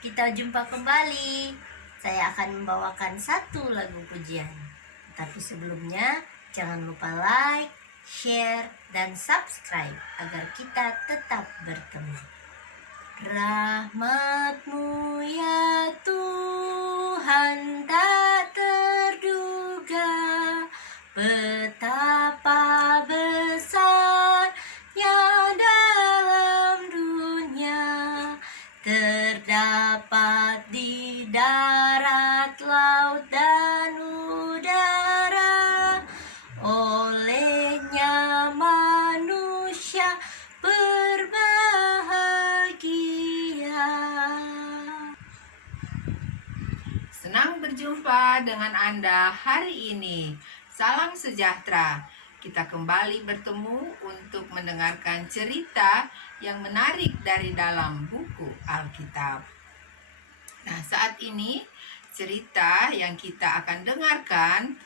Kita jumpa kembali. Saya akan membawakan satu lagu pujian. Tapi sebelumnya, jangan lupa like, share, dan subscribe agar kita tetap bertemu. Rahmat-Mu ya Tuhan tak terduga, betapa besarnya dalam dunia, terdapat di darat, laut, dan udara. Olehnya manusia berbahagia. Senang berjumpa dengan Anda hari ini. Salam sejahtera. Kita kembali bertemu untuk mendengarkan cerita yang menarik dari dalam buku Alkitab. Nah, saat ini cerita yang kita akan dengarkan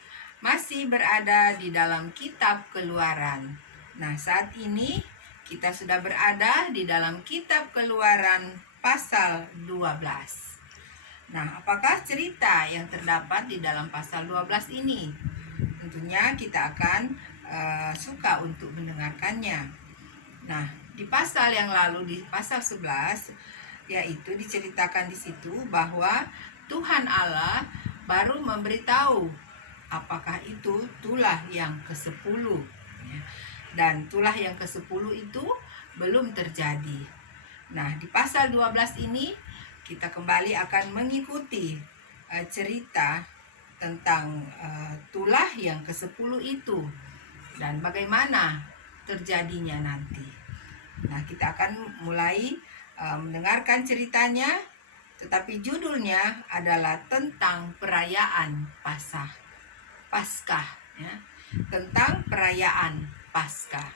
masih berada di dalam kitab Keluaran. Nah, saat ini kita sudah berada di dalam kitab Keluaran pasal 12. Nah, apakah cerita yang terdapat di dalam pasal 12 ini? Tentunya kita akan suka untuk mendengarkannya. Nah, di pasal yang lalu, di pasal 11, yaitu diceritakan di situ bahwa Tuhan Allah baru memberitahu apakah itu tulah yang ke-10. Dan tulah yang ke-10 itu belum terjadi. Nah, di pasal 12 ini kita kembali akan mengikuti cerita tentang tulah yang ke-10 itu dan bagaimana terjadinya nanti. Nah, kita akan mulai mendengarkan ceritanya, tetapi judulnya adalah tentang perayaan Paskah, ya. Tentang perayaan Paskah.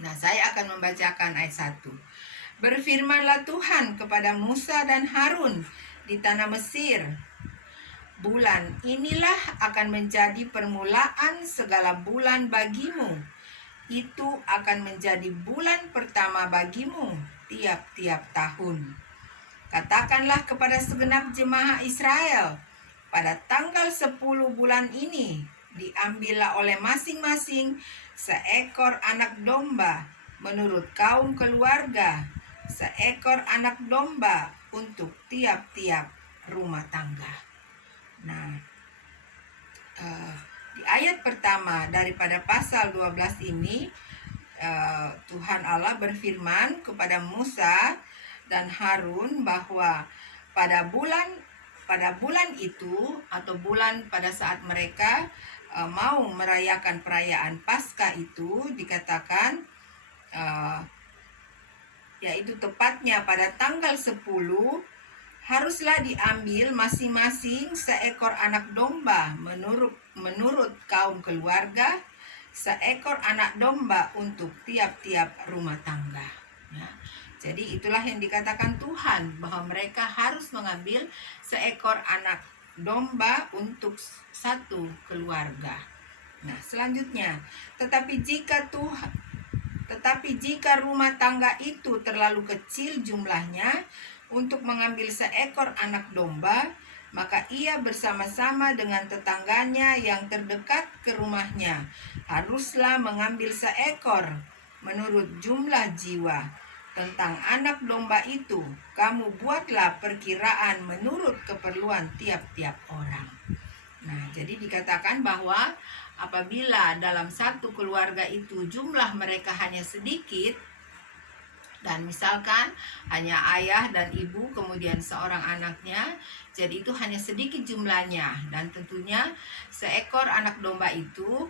Nah, saya akan membacakan ayat 1. Berfirmanlah Tuhan kepada Musa dan Harun di tanah Mesir, bulan inilah akan menjadi permulaan segala bulan bagimu. Itu akan menjadi bulan pertama bagimu tiap-tiap tahun. Katakanlah kepada segenap jemaah Israel, pada tanggal 10 bulan ini, diambillah oleh masing-masing seekor anak domba menurut kaum keluarga, seekor anak domba untuk tiap-tiap rumah tangga. Nah, di ayat pertama daripada pasal 12 ini, Tuhan Allah berfirman kepada Musa dan Harun bahwa pada bulan itu, atau bulan pada saat mereka mau merayakan perayaan Paskah itu, dikatakan yaitu tepatnya pada tanggal 10, haruslah diambil masing-masing seekor anak domba menurut kaum keluarga, seekor anak domba untuk tiap-tiap rumah tangga, ya. Jadi itulah yang dikatakan Tuhan, bahwa mereka harus mengambil seekor anak domba untuk satu keluarga. Nah, selanjutnya, tetapi jika rumah tangga itu terlalu kecil jumlahnya untuk mengambil seekor anak domba, maka ia bersama-sama dengan tetangganya yang terdekat ke rumahnya haruslah mengambil seekor menurut jumlah jiwa. Tentang anak domba itu, kamu buatlah perkiraan menurut keperluan tiap-tiap orang. Nah, jadi dikatakan bahwa apabila dalam satu keluarga itu jumlah mereka hanya sedikit, dan misalkan hanya ayah dan ibu kemudian seorang anaknya, jadi itu hanya sedikit jumlahnya, dan tentunya seekor anak domba itu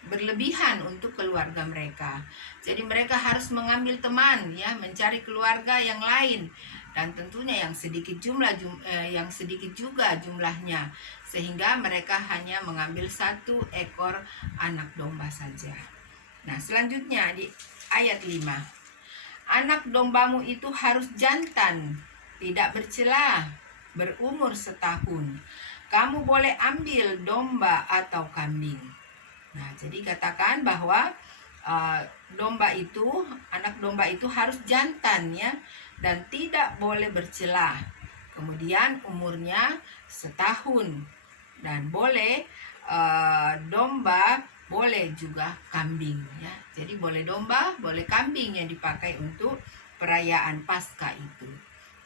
berlebihan untuk keluarga mereka. Jadi mereka harus mengambil teman, ya, mencari keluarga yang lain, dan tentunya yang sedikit juga jumlahnya, sehingga mereka hanya mengambil satu ekor anak domba saja. Nah, selanjutnya di ayat 5. Anak dombamu itu harus jantan, tidak bercela, berumur setahun. Kamu boleh ambil domba atau kambing. Nah, jadi katakan bahwa anak domba itu harus jantan, ya, dan tidak boleh bercelah. Kemudian umurnya setahun, dan boleh domba, boleh juga kambing ya. Jadi boleh domba, boleh kambing yang dipakai untuk perayaan Paskah itu.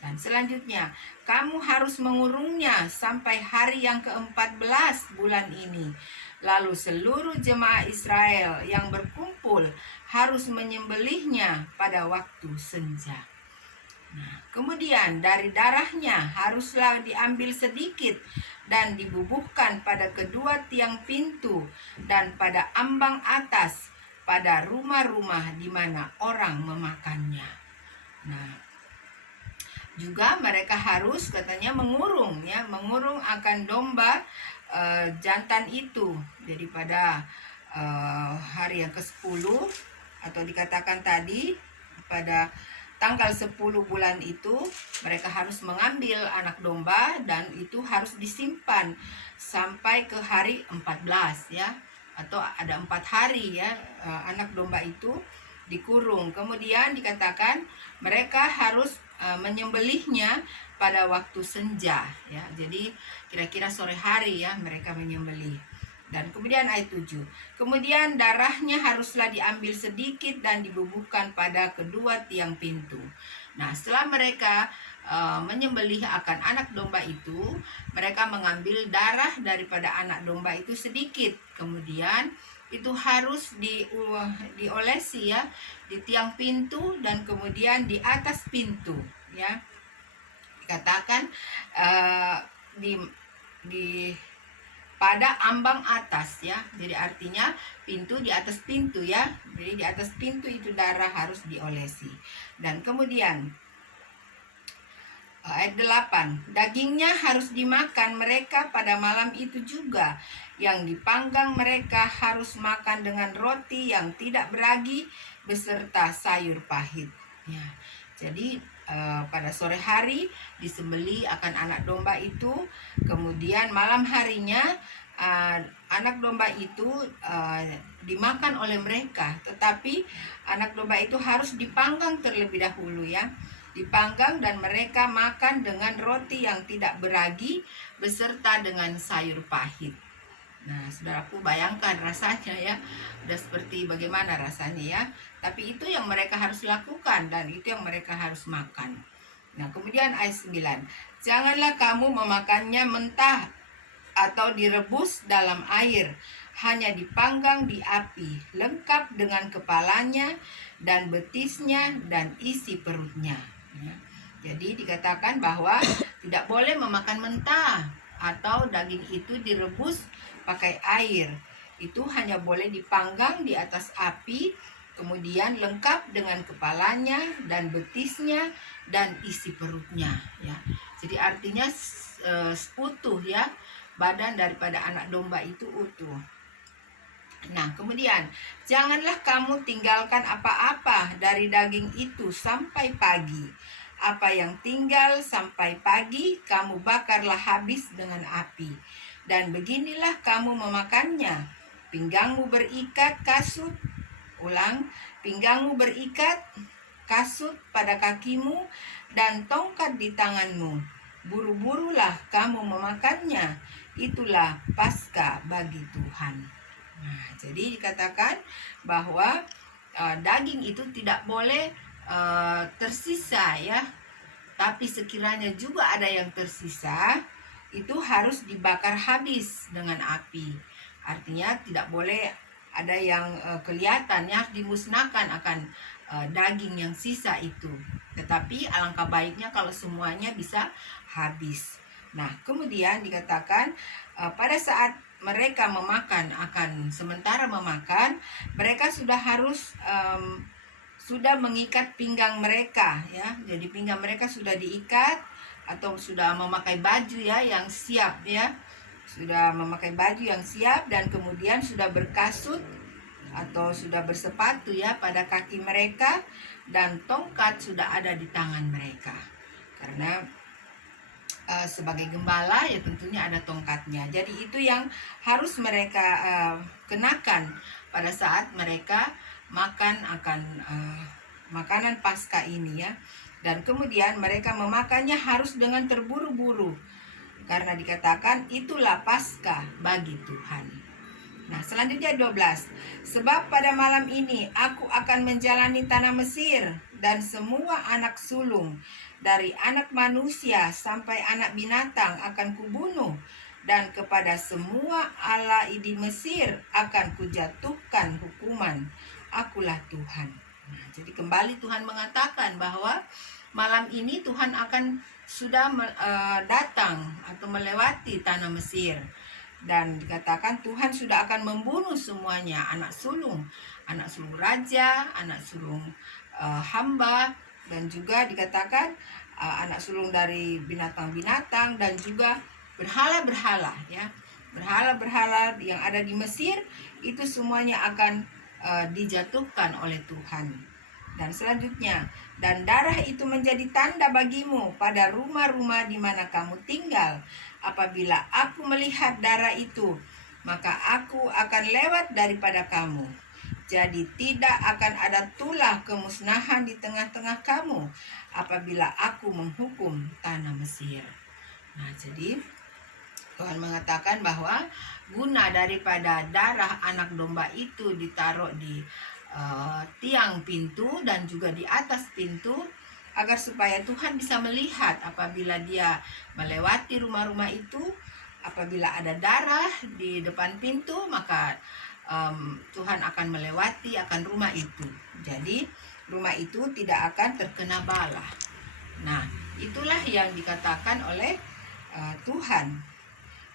Dan selanjutnya, kamu harus mengurungnya sampai hari yang ke-14 bulan ini. Lalu seluruh jemaah Israel yang berkumpul harus menyembelihnya pada waktu senja. Nah, kemudian dari darahnya haruslah diambil sedikit dan dibubuhkan pada kedua tiang pintu dan pada ambang atas pada rumah-rumah di mana orang memakannya. Nah, juga mereka harus katanya mengurung akan domba jantan itu. Jadi pada hari yang ke-10 atau dikatakan tadi pada tanggal 10 bulan itu mereka harus mengambil anak domba dan itu harus disimpan sampai ke hari 14 ya, atau ada 4 hari ya, anak domba itu dikurung. Kemudian dikatakan mereka harus menyembelihnya pada waktu senja ya. Jadi kira-kira sore hari ya mereka menyembelih. Dan kemudian ayat 7. Kemudian darahnya haruslah diambil sedikit dan dibubuhkan pada kedua tiang pintu. Nah, setelah mereka menyembelih akan anak domba itu, mereka mengambil darah daripada anak domba itu sedikit. Kemudian itu harus diolesi ya di tiang pintu dan kemudian di atas pintu ya. Dikatakan di pada ambang atas ya. Jadi artinya pintu di atas pintu ya. Jadi di atas pintu itu darah harus diolesi. Dan kemudian ayat 8, dagingnya harus dimakan mereka pada malam itu juga. Yang dipanggang mereka harus makan dengan roti yang tidak beragi beserta sayur pahit. Ya, jadi pada sore hari disembelih akan anak domba itu, kemudian malam harinya anak domba itu dimakan oleh mereka, tetapi anak domba itu harus dipanggang terlebih dahulu ya. Dipanggang dan mereka makan dengan roti yang tidak beragi beserta dengan sayur pahit. Nah, saudaraku, bayangkan rasanya ya, udah seperti bagaimana rasanya ya. Tapi itu yang mereka harus lakukan dan itu yang mereka harus makan. Nah, kemudian ayat 9. Janganlah kamu memakannya mentah atau direbus dalam air, hanya dipanggang di api, lengkap dengan kepalanya dan betisnya dan isi perutnya. Ya. Jadi dikatakan bahwa tidak boleh memakan mentah atau daging itu direbus pakai air. Itu hanya boleh dipanggang di atas api, kemudian lengkap dengan kepalanya dan betisnya dan isi perutnya ya. Jadi artinya utuh ya, badan daripada anak domba itu utuh. Nah, kemudian janganlah kamu tinggalkan apa-apa dari daging itu sampai pagi. Apa yang tinggal sampai pagi kamu bakarlah habis dengan api. Dan beginilah kamu memakannya. Pinggangmu berikat kasut. Ulang, pinggangmu berikat kasut pada kakimu dan tongkat di tanganmu. Buru-burulah kamu memakannya. Itulah Paskah bagi Tuhan. Nah, jadi dikatakan bahwa daging itu tidak boleh tersisa ya. Tapi sekiranya juga ada yang tersisa, itu harus dibakar habis dengan api. Artinya tidak boleh ada yang kelihatan ya, dimusnahkan akan daging yang sisa itu. Tetapi alangkah baiknya kalau semuanya bisa habis. Nah, kemudian dikatakan pada saat mereka memakan, sementara memakan, mereka sudah harus sudah mengikat pinggang mereka ya. Jadi pinggang mereka sudah diikat atau sudah memakai baju ya yang siap ya. Sudah memakai baju yang siap dan kemudian sudah berkasut atau sudah bersepatu ya pada kaki mereka, dan tongkat sudah ada di tangan mereka. Karena sebagai gembala ya tentunya ada tongkatnya. Jadi itu yang harus mereka kenakan pada saat mereka makan akan makanan Paskah ini ya. Dan kemudian mereka memakannya harus dengan terburu-buru, karena dikatakan itulah Paskah bagi Tuhan. Nah, selanjutnya 12. Sebab pada malam ini aku akan menjalani tanah Mesir, dan semua anak sulung dari anak manusia sampai anak binatang akan kubunuh, dan kepada semua allah di Mesir akan kujatuhkan hukuman. Akulah Tuhan. Nah, jadi kembali Tuhan mengatakan bahwa malam ini Tuhan akan sudah datang atau melewati tanah Mesir. Dan dikatakan Tuhan sudah akan membunuh semuanya, anak sulung raja, anak sulung hamba, dan juga dikatakan anak sulung dari binatang-binatang, dan juga berhala-berhala, ya. Berhala-berhala yang ada di Mesir itu semuanya akan dijatuhkan oleh Tuhan. Dan selanjutnya, dan darah itu menjadi tanda bagimu pada rumah-rumah di mana kamu tinggal. Apabila aku melihat darah itu, maka aku akan lewat daripada kamu. Jadi tidak akan ada tulah kemusnahan di tengah-tengah kamu apabila aku menghukum tanah Mesir. Nah, jadi Tuhan mengatakan bahwa guna daripada darah anak domba itu ditaruh di tiang pintu dan juga di atas pintu, agar supaya Tuhan bisa melihat apabila dia melewati rumah-rumah itu, apabila ada darah di depan pintu, maka Tuhan akan melewati akan rumah itu. Jadi rumah itu tidak akan terkena bala. Nah, itulah yang dikatakan oleh Tuhan.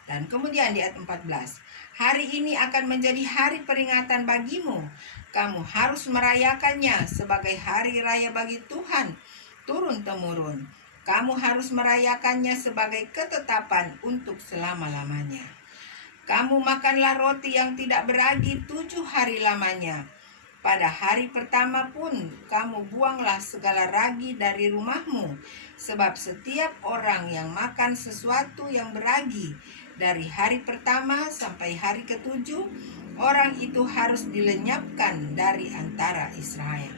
Dan kemudian di ayat 14, hari ini akan menjadi hari peringatan bagimu. Kamu harus merayakannya sebagai hari raya bagi Tuhan, turun-temurun. Kamu harus merayakannya sebagai ketetapan untuk selama-lamanya. Kamu makanlah roti yang tidak beragi 7 hari lamanya. Pada hari pertama pun kamu buanglah segala ragi dari rumahmu, sebab setiap orang yang makan sesuatu yang beragi dari hari pertama sampai hari ketujuh, orang itu harus dilenyapkan dari antara Israel.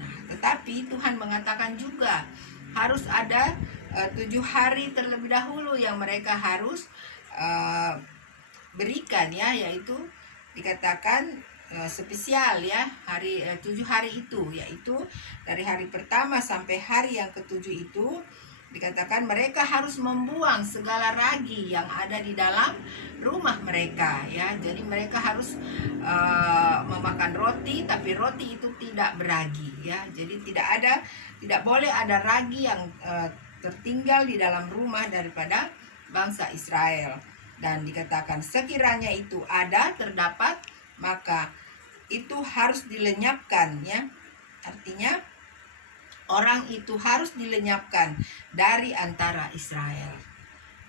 Nah, tetapi Tuhan mengatakan juga harus ada 7 hari terlebih dahulu yang mereka harus berikan, ya, yaitu dikatakan spesial, ya, 7 hari itu, yaitu dari hari pertama sampai hari yang ketujuh itu dikatakan mereka harus membuang segala ragi yang ada di dalam rumah mereka, ya. Jadi mereka harus memakan roti, tapi roti itu tidak beragi, ya. Jadi tidak boleh ada ragi yang tertinggal di dalam rumah daripada bangsa Israel. Dan dikatakan sekiranya itu terdapat, maka itu harus dilenyapkan, ya. Artinya orang itu harus dilenyapkan dari antara Israel.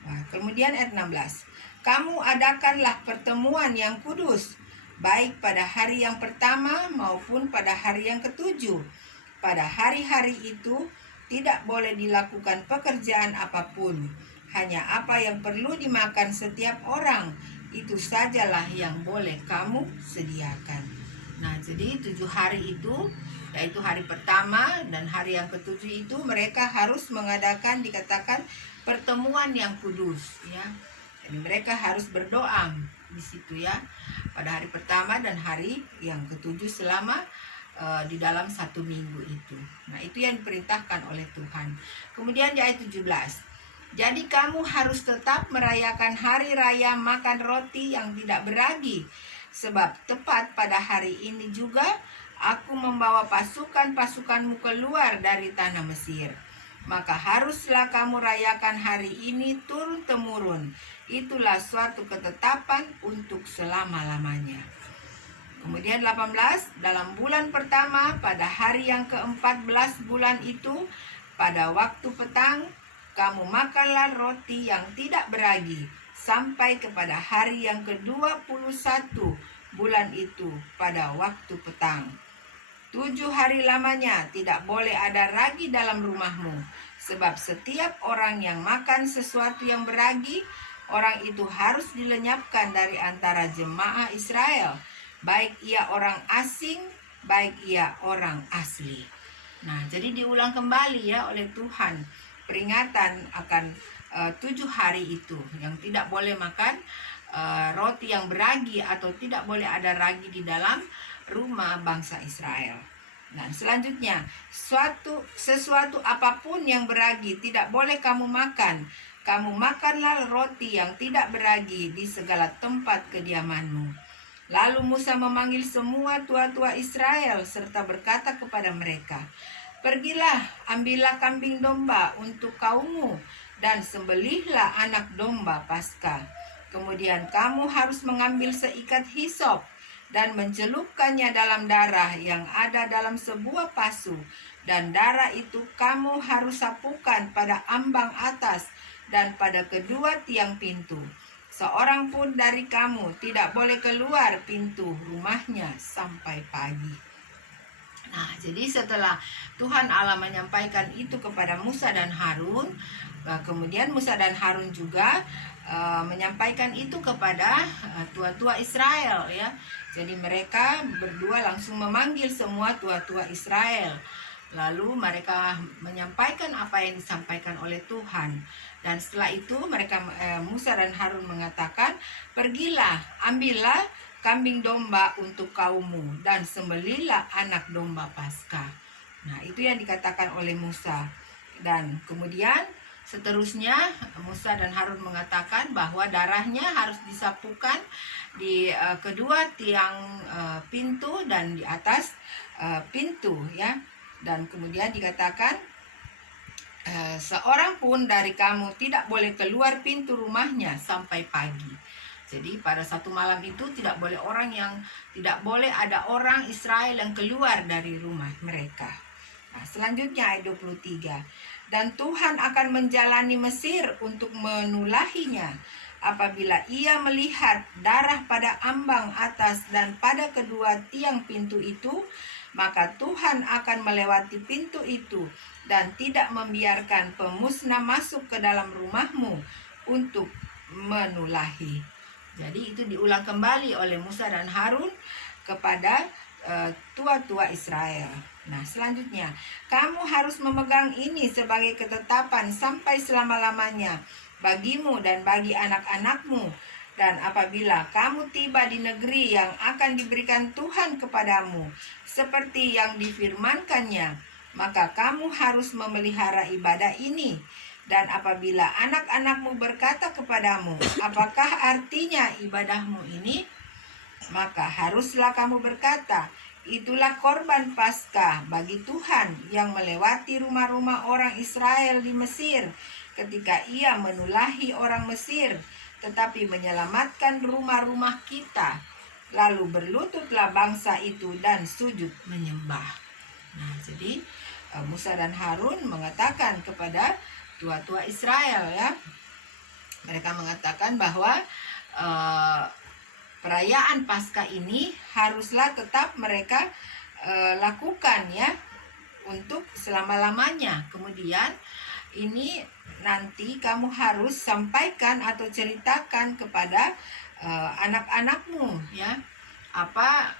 Nah, kemudian ayat 16. Kamu adakanlah pertemuan yang kudus, baik pada hari yang pertama maupun pada hari yang ketujuh. Pada hari-hari itu tidak boleh dilakukan pekerjaan apapun. Hanya apa yang perlu dimakan setiap orang, itu sajalah yang boleh kamu sediakan. Nah, jadi 7 hari itu, yaitu hari pertama dan hari yang ketujuh itu mereka harus mengadakan, dikatakan, pertemuan yang kudus, ya. Jadi mereka harus berdoa di situ, ya, pada hari pertama dan hari yang ketujuh selama di dalam 1 minggu itu. Nah, itu yang diperintahkan oleh Tuhan. Kemudian di ayat 17, jadi kamu harus tetap merayakan hari raya makan roti yang tidak beragi, sebab tepat pada hari ini juga aku membawa pasukan-pasukanmu keluar dari tanah Mesir. Maka haruslah kamu rayakan hari ini turun-temurun. Itulah suatu ketetapan untuk selama-lamanya. Kemudian 18, dalam bulan pertama pada hari yang ke-14 bulan itu, pada waktu petang, kamu makanlah roti yang tidak beragi sampai kepada hari yang ke-21 bulan itu pada waktu petang. 7 hari lamanya tidak boleh ada ragi dalam rumahmu, sebab setiap orang yang makan sesuatu yang beragi, orang itu harus dilenyapkan dari antara jemaah Israel, baik ia orang asing, baik ia orang asli. Nah, jadi diulang kembali ya oleh Tuhan peringatan akan 7 hari itu yang tidak boleh makan roti yang beragi atau tidak boleh ada ragi di dalam rumah bangsa Israel. Nah, selanjutnya, sesuatu apapun yang beragi tidak boleh kamu makan. Kamu makanlah roti yang tidak beragi di segala tempat kediamanmu. Lalu Musa memanggil semua tua-tua Israel serta berkata kepada mereka, "Pergilah, ambillah kambing domba untuk kaummu dan sembelihlah anak domba Paskah. Kemudian kamu harus mengambil seikat hisop dan mencelupkannya dalam darah yang ada dalam sebuah pasu, dan darah itu kamu harus sapukan pada ambang atas dan pada kedua tiang pintu. Seorang pun dari kamu tidak boleh keluar pintu rumahnya sampai pagi." Nah, jadi setelah Tuhan Allah menyampaikan itu kepada Musa dan Harun, kemudian Musa dan Harun juga menyampaikan itu kepada tua-tua Israel ya. Jadi mereka berdua langsung memanggil semua tua-tua Israel. Lalu mereka menyampaikan apa yang disampaikan oleh Tuhan. Dan setelah itu mereka Musa dan Harun mengatakan, "Pergilah, ambillah kambing domba untuk kaummu dan sembelihlah anak domba Paskah." Nah, itu yang dikatakan oleh Musa. Dan kemudian seterusnya Musa dan Harun mengatakan bahwa darahnya harus disapukan di kedua tiang pintu dan di atas pintu ya. Dan kemudian dikatakan, "Seorang pun dari kamu tidak boleh keluar pintu rumahnya sampai pagi." Jadi pada satu malam itu tidak boleh ada orang Israel yang keluar dari rumah mereka. Nah, selanjutnya ayat 23. "Dan Tuhan akan menjalani Mesir untuk menulahinya. Apabila ia melihat darah pada ambang atas dan pada kedua tiang pintu itu, maka Tuhan akan melewati pintu itu dan tidak membiarkan pemusnah masuk ke dalam rumahmu untuk menulahi." Jadi itu diulang kembali oleh Musa dan Harun kepada tua-tua Israel. Nah, selanjutnya, "Kamu harus memegang ini sebagai ketetapan sampai selama-lamanya bagimu dan bagi anak-anakmu. Dan apabila kamu tiba di negeri yang akan diberikan Tuhan kepadamu, seperti yang difirmankannya, maka kamu harus memelihara ibadah ini. Dan apabila anak-anakmu berkata kepadamu, 'Apakah artinya ibadahmu ini?' maka haruslah kamu berkata, 'Itulah korban Paskah bagi Tuhan yang melewati rumah-rumah orang Israel di Mesir ketika ia menulahi orang Mesir, tetapi menyelamatkan rumah-rumah kita.' Lalu berlututlah bangsa itu dan sujud menyembah." Nah, jadi Musa dan Harun mengatakan kepada tua-tua Israel ya. Mereka mengatakan bahwa perayaan Paskah ini haruslah tetap mereka lakukan ya untuk selama-lamanya. Kemudian ini nanti kamu harus sampaikan atau ceritakan kepada anak-anakmu ya, apa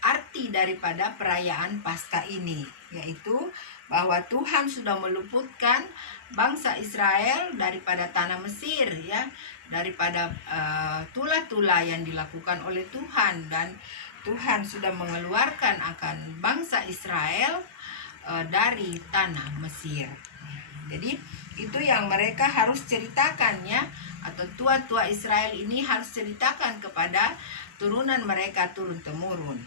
arti daripada perayaan Paskah ini, yaitu bahwa Tuhan sudah meluputkan bangsa Israel daripada tanah Mesir ya, daripada tula-tula yang dilakukan oleh Tuhan, dan Tuhan sudah mengeluarkan akan bangsa Israel dari tanah Mesir. Jadi itu yang mereka harus ceritakan ya, atau tua-tua Israel ini harus ceritakan kepada turunan mereka turun-temurun.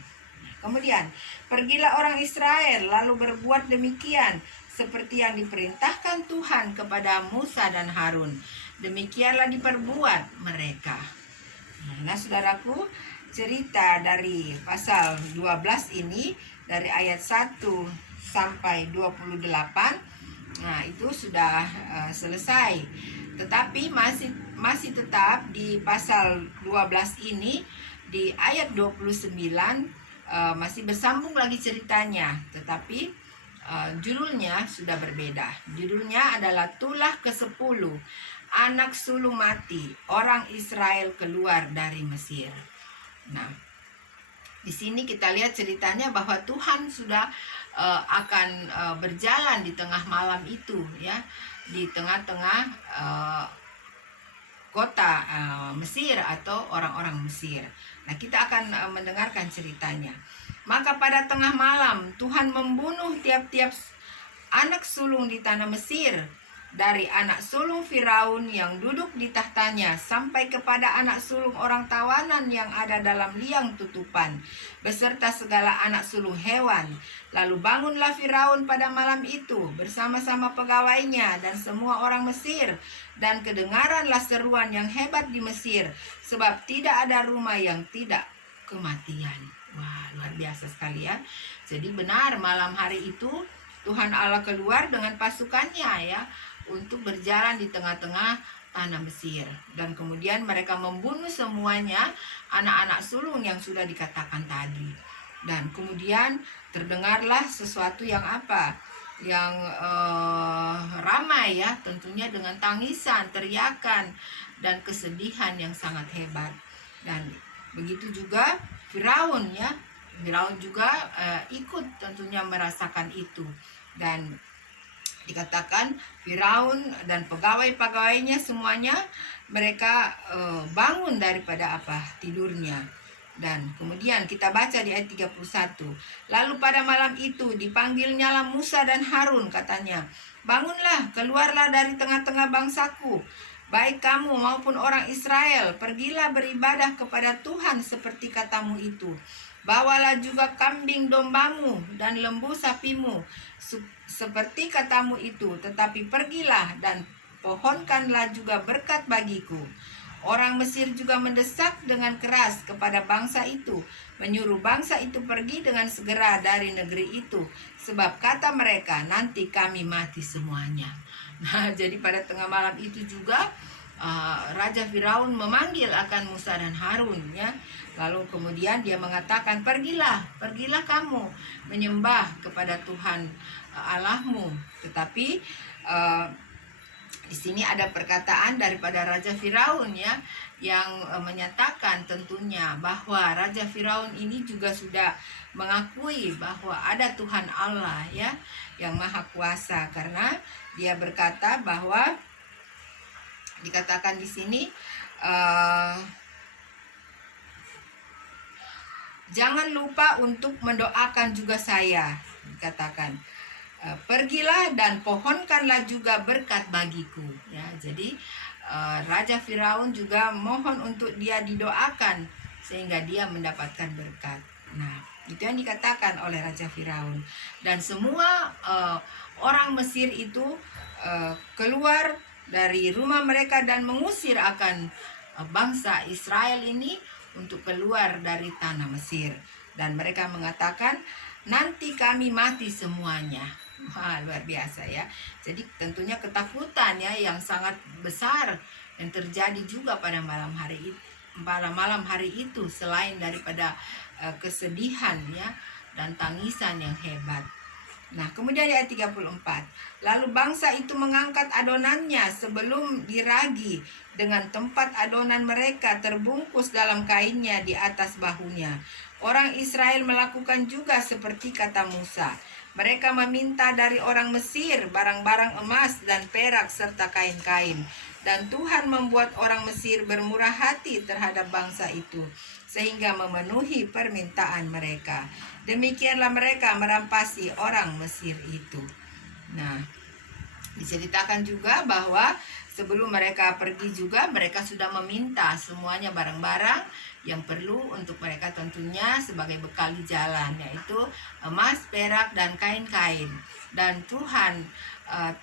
Kemudian, "Pergilah orang Israel lalu berbuat demikian seperti yang diperintahkan Tuhan kepada Musa dan Harun. Demikianlah diperbuat mereka." Nah, saudaraku, cerita dari pasal 12 ini dari ayat 1 sampai 28, nah itu sudah selesai. Tetapi masih tetap di pasal 12 ini di ayat 29 masih bersambung lagi ceritanya, tetapi judulnya sudah berbeda. Judulnya adalah Tulah ke-10, anak sulung mati, orang Israel keluar dari Mesir. Nah, di sini kita lihat ceritanya bahwa Tuhan sudah akan berjalan di tengah malam itu, ya, di tengah-tengah kota Mesir atau orang-orang Mesir. Nah, kita akan mendengarkan ceritanya. Maka pada tengah malam Tuhan membunuh tiap-tiap anak sulung di tanah Mesir, dari anak sulung Firaun yang duduk di tahtanya sampai kepada anak sulung orang tawanan yang ada dalam liang tutupan, beserta segala anak sulung hewan. Lalu bangunlah Firaun pada malam itu bersama-sama pegawainya dan semua orang Mesir, dan kedengaranlah seruan yang hebat di Mesir, sebab tidak ada rumah yang tidak kematian. Wah, luar biasa sekali ya. Jadi benar, malam hari itu Tuhan Allah keluar dengan pasukannya, ya, untuk berjalan di tengah-tengah tanah Mesir. Dan kemudian mereka membunuh semuanya anak-anak sulung yang sudah dikatakan tadi. Dan kemudian terdengarlah sesuatu yang apa? Yang ramai, ya, tentunya dengan tangisan, teriakan, dan kesedihan yang sangat hebat. Dan begitu juga Firaun, ya. Firaun juga ikut tentunya merasakan itu. Dan dikatakan Firaun dan pegawai-pegawainya semuanya mereka bangun daripada tidurnya. Dan kemudian kita baca di ayat 31. Lalu pada malam itu dipanggilnyalah Musa dan Harun, katanya, bangunlah, keluarlah dari tengah-tengah bangsaku, baik kamu maupun orang Israel, pergilah beribadah kepada Tuhan seperti katamu itu. Bawalah juga kambing dombamu dan lembu sapimu seperti katamu itu, tetapi pergilah dan pohonkanlah juga berkat bagiku. Orang Mesir juga mendesak dengan keras kepada bangsa itu, menyuruh bangsa itu pergi dengan segera dari negeri itu, sebab kata mereka, nanti kami mati semuanya. Nah, jadi pada tengah malam itu juga Raja Firaun memanggil akan Musa dan Harun, ya. Lalu kemudian dia mengatakan, pergilah kamu menyembah kepada Tuhan Allahmu. Tetapi di sini ada perkataan daripada Raja Firaun, ya, yang menyatakan tentunya bahwa Raja Firaun ini juga sudah mengakui bahwa ada Tuhan Allah, ya, yang Maha Kuasa, karena dia berkata bahwa dikatakan di sini jangan lupa untuk mendoakan juga saya, dikatakan. Pergilah dan pohonkanlah juga berkat bagiku, ya. Jadi Raja Firaun juga mohon untuk dia didoakan sehingga dia mendapatkan berkat. Nah, itu yang dikatakan oleh Raja Firaun. Dan semua orang Mesir itu keluar dari rumah mereka dan mengusir akan bangsa Israel ini untuk keluar dari tanah Mesir. Dan mereka mengatakan, nanti kami mati semuanya. Wah, luar biasa, ya. Jadi tentunya ketakutan, ya, yang sangat besar yang terjadi juga pada malam hari itu, selain daripada kesedihan, ya, dan tangisan yang hebat. Nah, kemudian di ayat 34. Lalu bangsa itu mengangkat adonannya sebelum diragi, dengan tempat adonan mereka terbungkus dalam kainnya di atas bahunya. Orang Israel melakukan juga seperti kata Musa. Mereka meminta dari orang Mesir barang-barang emas dan perak serta kain-kain. Dan Tuhan membuat orang Mesir bermurah hati terhadap bangsa itu, sehingga memenuhi permintaan mereka. Demikianlah mereka merampasi orang Mesir itu. Nah, diceritakan juga bahwa sebelum mereka pergi juga mereka sudah meminta semuanya barang-barang yang perlu untuk mereka tentunya sebagai bekal di jalan, yaitu emas, perak, dan kain-kain. Dan Tuhan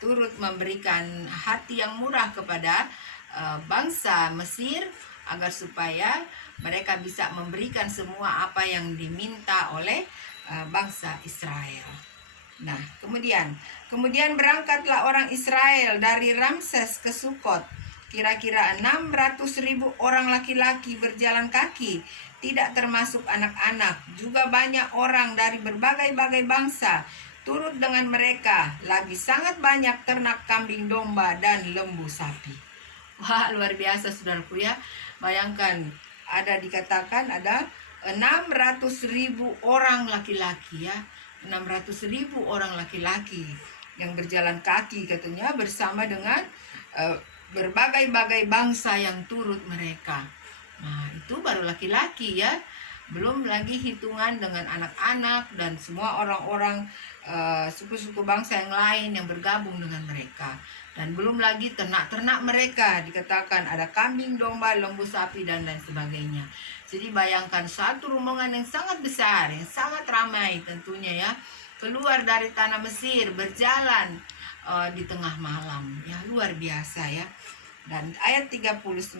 turut memberikan hati yang murah kepada bangsa Mesir agar supaya mereka bisa memberikan semua apa yang diminta oleh bangsa Israel. Nah, kemudian berangkatlah orang Israel dari Ramses ke Sukot. Kira-kira 600.000 orang laki-laki berjalan kaki, tidak termasuk anak-anak. Juga banyak orang dari berbagai-bagai bangsa turut dengan mereka. Lagi sangat banyak ternak kambing domba dan lembu sapi. Wah, luar biasa, saudaraku, ya. Bayangkan, dikatakan ada 600.000 orang laki-laki, ya. 600.000 orang laki-laki yang berjalan kaki katanya bersama dengan berbagai-bagai bangsa yang turut mereka. Nah, itu baru laki-laki ya. Belum lagi hitungan dengan anak-anak dan semua orang-orang suku-suku bangsa yang lain yang bergabung dengan mereka. Dan belum lagi ternak-ternak mereka, dikatakan ada kambing, domba, lembu, sapi, dan lain sebagainya. Jadi bayangkan satu rombongan yang sangat besar, yang sangat ramai tentunya ya, keluar dari tanah Mesir, berjalan di tengah malam. Ya, luar biasa ya. Dan ayat 39.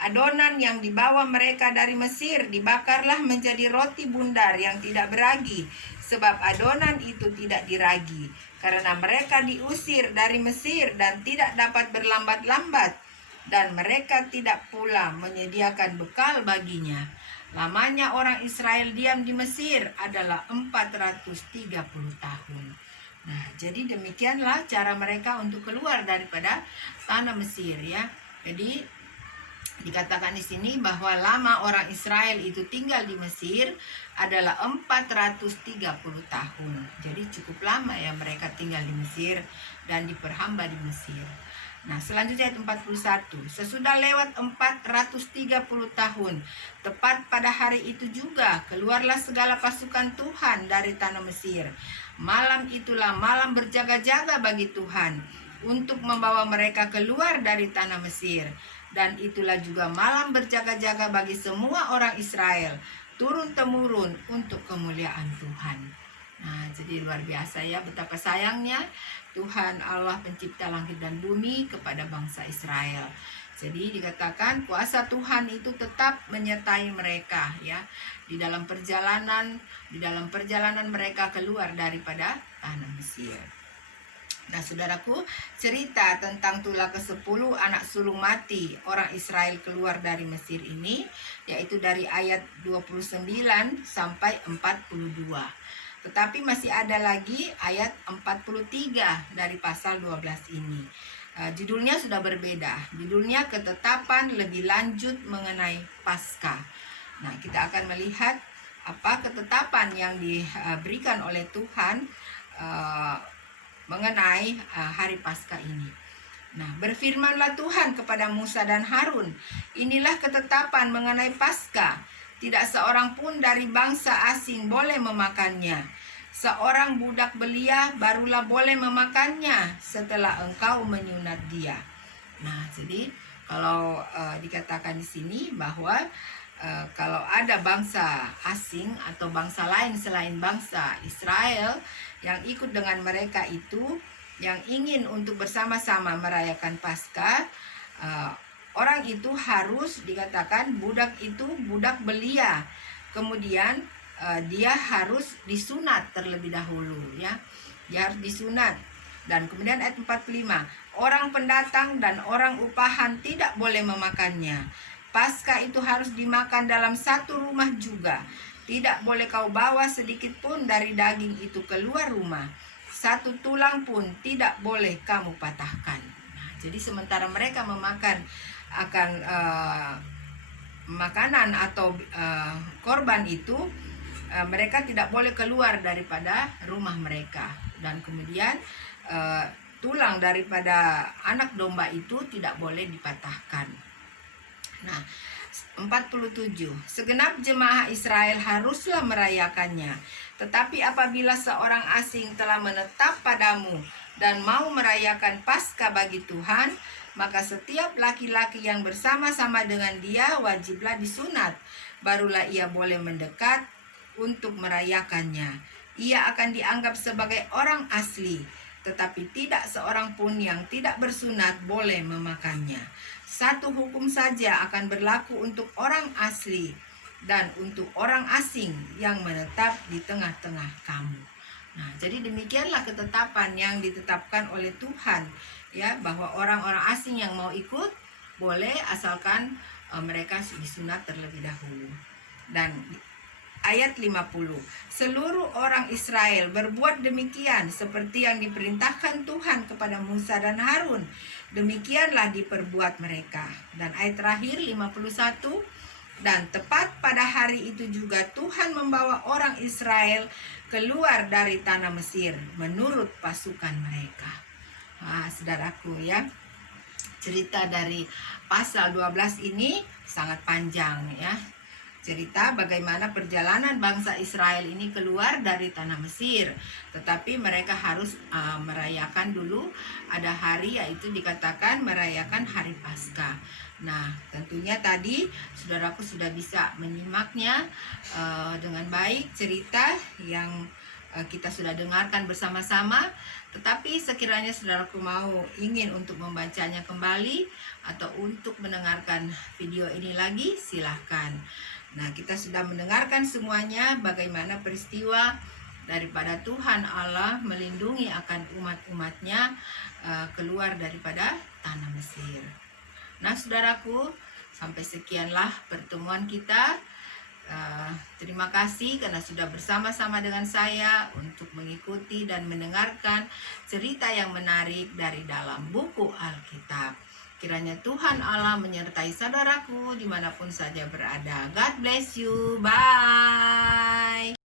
Adonan yang dibawa mereka dari Mesir dibakarlah menjadi roti bundar yang tidak beragi, sebab adonan itu tidak diragi, karena mereka diusir dari Mesir dan tidak dapat berlambat-lambat, dan mereka tidak pula menyediakan bekal baginya. Lamanya orang Israel diam di Mesir adalah 430 tahun. Nah, jadi demikianlah cara mereka untuk keluar daripada tanah Mesir ya. Jadi dikatakan di sini bahwa lama orang Israel itu tinggal di Mesir adalah 430 tahun. Jadi cukup lama ya mereka tinggal di Mesir dan diperhamba di Mesir. Nah, selanjutnya ayat 41. Sesudah lewat 430 tahun, tepat pada hari itu juga keluarlah segala pasukan Tuhan dari tanah Mesir. Malam itulah malam berjaga-jaga bagi Tuhan untuk membawa mereka keluar dari tanah Mesir. Dan itulah juga malam berjaga-jaga bagi semua orang Israel, turun-temurun untuk kemuliaan Tuhan. Nah, jadi luar biasa ya, betapa sayangnya Tuhan Allah pencipta langit dan bumi kepada bangsa Israel. Jadi dikatakan kuasa Tuhan itu tetap menyertai mereka ya di dalam perjalanan mereka keluar daripada tanah Mesir. Nah, saudaraku, cerita tentang tulah ke-10 anak sulung mati orang Israel keluar dari Mesir ini, yaitu dari ayat 29 sampai 42. Tetapi masih ada lagi ayat 43 dari pasal 12 ini. Judulnya sudah berbeda. Judulnya ketetapan lebih lanjut mengenai Paskah. Nah, kita akan melihat apa ketetapan yang diberikan oleh Tuhan mengenai hari Paskah ini. Nah, berfirmanlah Tuhan kepada Musa dan Harun, inilah ketetapan mengenai Paskah. Tidak seorang pun dari bangsa asing boleh memakannya. Seorang budak belia barulah boleh memakannya setelah engkau menyunat dia. Nah, jadi kalau dikatakan di sini bahwa kalau ada bangsa asing atau bangsa lain selain bangsa Israel yang ikut dengan mereka itu, yang ingin untuk bersama-sama merayakan Paskah, orang itu harus dikatakan budak itu budak belia. Kemudian dia harus disunat terlebih dahulu ya. Dia harus disunat. Dan kemudian ayat 45, orang pendatang dan orang upahan tidak boleh memakannya. Paskah itu harus dimakan dalam satu rumah juga. Tidak boleh kau bawa sedikit pun dari daging itu keluar rumah. Satu tulang pun tidak boleh kamu patahkan. Nah, jadi sementara mereka memakan akan makanan atau korban itu, mereka tidak boleh keluar daripada rumah mereka. Dan kemudian tulang daripada anak domba itu tidak boleh dipatahkan. Nah, 47. Segenap jemaah Israel haruslah merayakannya. Tetapi apabila seorang asing telah menetap padamu dan mau merayakan Paskah bagi Tuhan, maka setiap laki-laki yang bersama-sama dengan dia wajiblah disunat. Barulah ia boleh mendekat untuk merayakannya. Ia akan dianggap sebagai orang asli, tetapi tidak seorang pun yang tidak bersunat boleh memakannya. Satu hukum saja akan berlaku untuk orang asli dan untuk orang asing yang menetap di tengah-tengah kamu. Nah, jadi demikianlah ketetapan yang ditetapkan oleh Tuhan ya, bahwa orang-orang asing yang mau ikut boleh asalkan mereka disunat terlebih dahulu. Dan ayat 50, seluruh orang Israel berbuat demikian seperti yang diperintahkan Tuhan kepada Musa dan Harun. Demikianlah diperbuat mereka. Dan ayat terakhir 51, dan tepat pada hari itu juga Tuhan membawa orang Israel keluar dari tanah Mesir menurut pasukan mereka. Saudaraku ya, cerita dari pasal 12 ini sangat panjang ya. Cerita bagaimana perjalanan bangsa Israel ini keluar dari tanah Mesir. Tetapi mereka harus merayakan dulu ada hari, yaitu dikatakan merayakan hari Paskah. Nah, tentunya tadi saudaraku sudah bisa menyimaknya dengan baik, cerita yang kita sudah dengarkan bersama-sama. Tetapi sekiranya saudaraku ingin untuk membacanya kembali atau untuk mendengarkan video ini lagi, silahkan. Nah, kita sudah mendengarkan semuanya bagaimana peristiwa daripada Tuhan Allah melindungi akan umat-umatnya keluar daripada tanah Mesir. Nah, saudaraku, sampai sekianlah pertemuan kita. Terima kasih karena sudah bersama-sama dengan saya untuk mengikuti dan mendengarkan cerita yang menarik dari dalam buku Alkitab. Kiranya Tuhan Allah menyertai saudaraku dimanapun saja berada. God bless you. Bye.